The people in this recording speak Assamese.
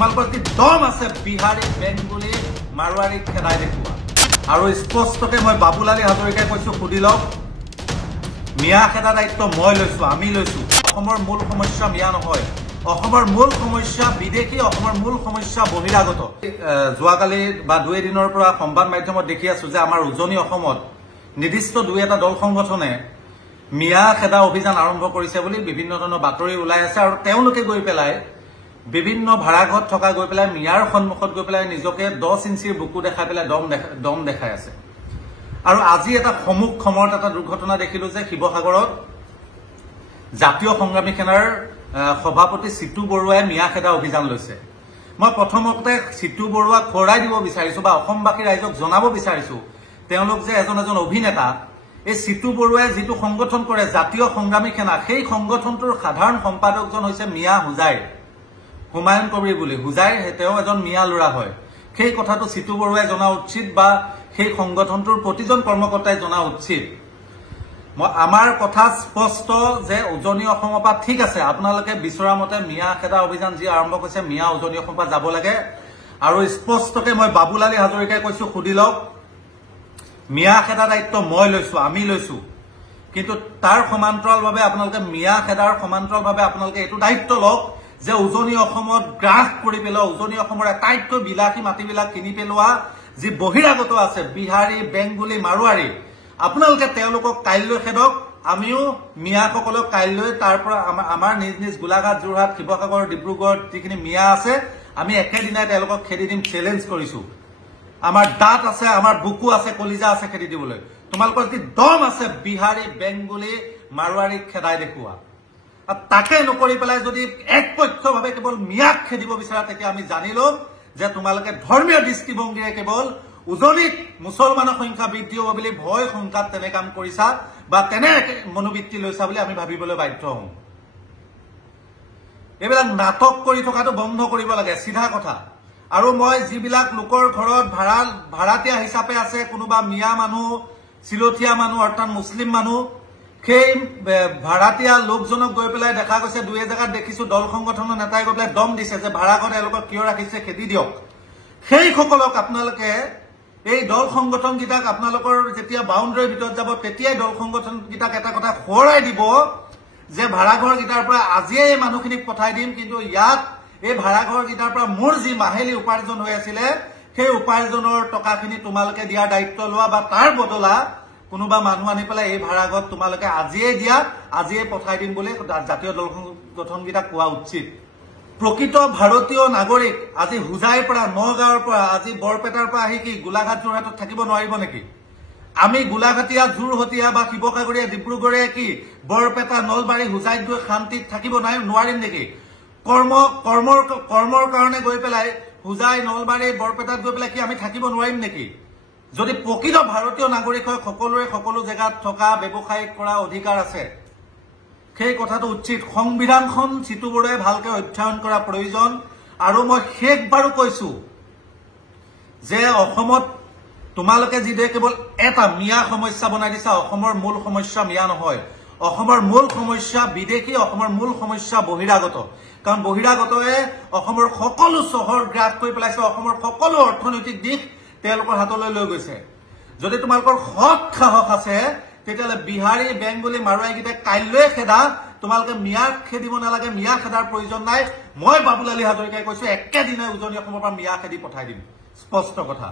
তোমালোকৰ কি দম আছে বিহাৰী বেংগলী মাৰোৱাৰীক খেদাই দেখুৱা আৰু স্পষ্টকে মই বাবুলালী হাজৰিকাই কৈছো সুধি লওক মিয়া খেদা দায়িত্ব মই লৈছো আমি লৈছো অসমৰ মূল সমস্যা মিয়া নহয় অসমৰ মূল সমস্যা বিদেশী অসমৰ মূল সমস্যা বহিৰাগত যোৱাকালি বা দুই দিনৰ পৰা সংবাদ মাধ্যমত দেখি আছো যে আমাৰ উজনি অসমত নিৰ্দিষ্ট দুই এটা দল সংগঠনে মিয়া খেদা অভিযান আৰম্ভ কৰিছে বুলি বিভিন্ন ধৰণৰ বাতৰি ওলাই আছে আৰু তেওঁলোকে গৈ পেলাই বিভিন্ন ভাড়াঘৰত থকা গৈ পেলাই মিয়াৰ সন্মুখত গৈ পেলাই নিজকে 10 ইঞ্চিৰ বুকু দেখাই পেলাই দম দেখাই আছে আৰু আজি এটা সমুখ খমৰত এটা দুৰ্ঘটনা দেখিলো যে শিৱসাগৰত জাতীয় সংগ্ৰামী সেনাৰ সভাপতি সিতু বৰুৱাই মিয়া খেদা অভিযান লৈছে মই প্ৰথমতে সিতু বৰুৱাক খৰাই দিব বিচাৰিছো বা অসমবাসী ৰাইজক জনাব বিচাৰিছো তেওঁলোক যে এজন অভিনেতা এই সিতু বৰুৱাই যেটো সংগঠন কৰে জাতীয় সংগ্ৰামী সেনা সেই সংগঠনটোৰ সাধাৰণ সম্পাদকজন হৈছে মিয়া হুজাই হুমায়ুন কবিৰ বুলি হুজাই হেতেও এজন মিয়া লৰা হয় সেই কথাটো সিতু বৰুৱাই জনা উচিত বা সেই সংগঠনটোৰ প্ৰতিজন কৰ্মকৰ্তাই জনা উচিত আমাৰ কথা স্পষ্ট যে উজনি অসমৰ পৰা ঠিক আছে আপোনালোকে বিচৰা মতে মিয়া খেদা অভিযান যি আৰম্ভ কৰিছে মিয়া উজনি অসমৰ পৰা যাব লাগে আৰু স্পষ্টকে মই বাবুলালী হাজৰিকাই কৈছো সুধি লওক মিয়া খেদা দায়িত্ব মই লৈছো আমি লৈছো কিন্তু তাৰ সমান্তৰালভাৱে আপোনালোকে মিয়া খেদাৰ সমান্তৰালভাৱে আপোনালোকে এটো দায়িত্ব লওক যে উজনি অসমত গ্ৰাস কৰি পেলোৱা উজনি অসমৰ আটাইতকৈ বিলাসী মাটিবিলাক কিনি পেলোৱা যি বহিৰাগত আছে বিহাৰী বেংগলী মাৰোৱাৰী আপোনালোকে তেওঁলোকক কাইলৈ খেদক আমিও মিয়াসকলক কাইলৈ তাৰ পৰা আমাৰ নিজ নিজ গোলাঘাট যোৰহাট শিৱসাগৰ ডিব্ৰুগড় যিখিনি মিয়া আছে আমি একেদিনাই তেওঁলোকক খেদি দিম চ্যালেঞ্জ কৰিছো আমাৰ দাঁত আছে আমাৰ বুকু আছে কলিজা আছে খেদি দিবলৈ তোমালোকৰ কি দম আছে বিহাৰী বেংগলী মাৰোৱাৰীক খেদাই দেখুৱা তাকে নকৰি পেলাই যদি একপক্ষভাৱে কেৱল মিয়াক খেদিব বিচাৰা তেতিয়া আমি জানি লম যে তোমালোকে ধৰ্মীয় দৃষ্টিভংগীৰে কেৱল উজনিত মুছলমানৰ সংখ্যা বৃদ্ধি হ'ব বুলি ভয় সংঘাত তেনে কাম কৰিছা বা তেনে মনোবৃত্তি লৈছা বুলি আমি ভাবিবলৈ বাধ্য হম এইবিলাক নাটক কৰি থকাটো বন্ধ কৰিব লাগে সিধা কথা আৰু মই যিবিলাক লোকৰ ঘৰত ভাড়াতীয়া হিচাপে আছে কোনোবা মিয়া মানুহ চিলথিয়া মানুহ অৰ্থাৎ মুছলিম মানুহ সেই ভাড়াতীয়া লোকজনক গৈ পেলাই দেখা গৈছে দুই জায়গাত দেখিছো দল সংগঠনৰ নেতাই গৈ পেলাই দম দিছে যে ভাড়াঘৰ এলোকক কিয় ৰাখিছে খেদি দিয়ক সেই সকলক আপোনালোকে এই দল সংগঠন গীতাক আপোনালোকৰ যেতিয়া বাউণ্ডাৰীৰ ভিতৰত যাব তেতিয়াই দল সংগঠন গীতাক এটা কথা খৰাই দিব যে ভাড়াঘৰ গীতাৰ পৰা আজিয়ে এই মানুহখিনিক পঠাই দিম কিন্তু ইয়াত এই ভাড়াঘৰ গীতাৰ পৰা মোৰ যি মাহেলী উপাৰ্জন হৈ আছিলে সেই উপাৰ্জনৰ টকাখিনি তোমালোকে দিয়াৰ দায়িত্ব লোৱা বা তাৰ বদলা কোনোবা মানুহ আনি পেলাই এই ভাড়াঘৰত তোমালোকে আজিয়ে দিয়া আজিয়ে পঠাই দিম বুলি জাতীয় দল সংগঠন গীতাক কোৱা উচিত প্ৰকৃত ভাৰতীয় নাগৰিক আজি হুজাইৰ পৰা নগাঁৱৰ পৰা আজি বৰপেটাৰ পৰা আহি কি গোলাঘাট যোৰহাটত থাকিব নোৱাৰিব নেকি আমি গোলাঘাটীয়া যোৰহটীয়া বা শিৱসাগৰীয়া ডিব্ৰুগড়ে কি বৰপেটা নলবাৰী হুজাইত গৈ শান্তিত থাকিব নোৱাৰিম নেকি কৰ্মৰ কাৰণে গৈ পেলাই হুজাই নলবাৰী বৰপেটাত গৈ পেলাই কি আমি থাকিব নোৱাৰিম নেকি যদি প্ৰকৃত ভাৰতীয় নাগৰিক হয় সকলোৰে সকলো জেগাত থকা ব্যৱসায় কৰা অধিকাৰ আছে সেই কথাটো উচিত সংবিধানখন সিতু বৰুৱাই ভালকে অধ্যয়ন কৰা প্ৰয়োজন আৰু মই শেষবাৰো কৈছো যে অসমত তোমালোকে যিদৰে কেৱল এটা মিয়া সমস্যা বনাই দিছা অসমৰ মূল সমস্যা মিয়া নহয় অসমৰ মূল সমস্যা বিদেশী অসমৰ মূল সমস্যা বহিৰাগত কাৰণ বহিৰাগতয়ে অসমৰ সকলো চহৰ গ্ৰাস কৰি পেলাইছে অসমৰ সকলো অৰ্থনৈতিক দিশ তেওঁলোকৰ হাতলৈ লৈ গৈছে যদি তোমালোকৰ হক সাহস আছে তেতিয়ালে বিহাৰী বেংগলী মাৰোৱাৰীগিটা কাইলৈ খেদা তোমালোকে মিয়াক খেদিব নালাগে মিয়া খেদাৰ প্ৰয়োজন নাই মই বাবুলালী হাজৰিকাই কৈছো একেদিনাই উজনি অসমৰ পৰা মিয়া খেদি পঠাই দিম স্পষ্ট কথা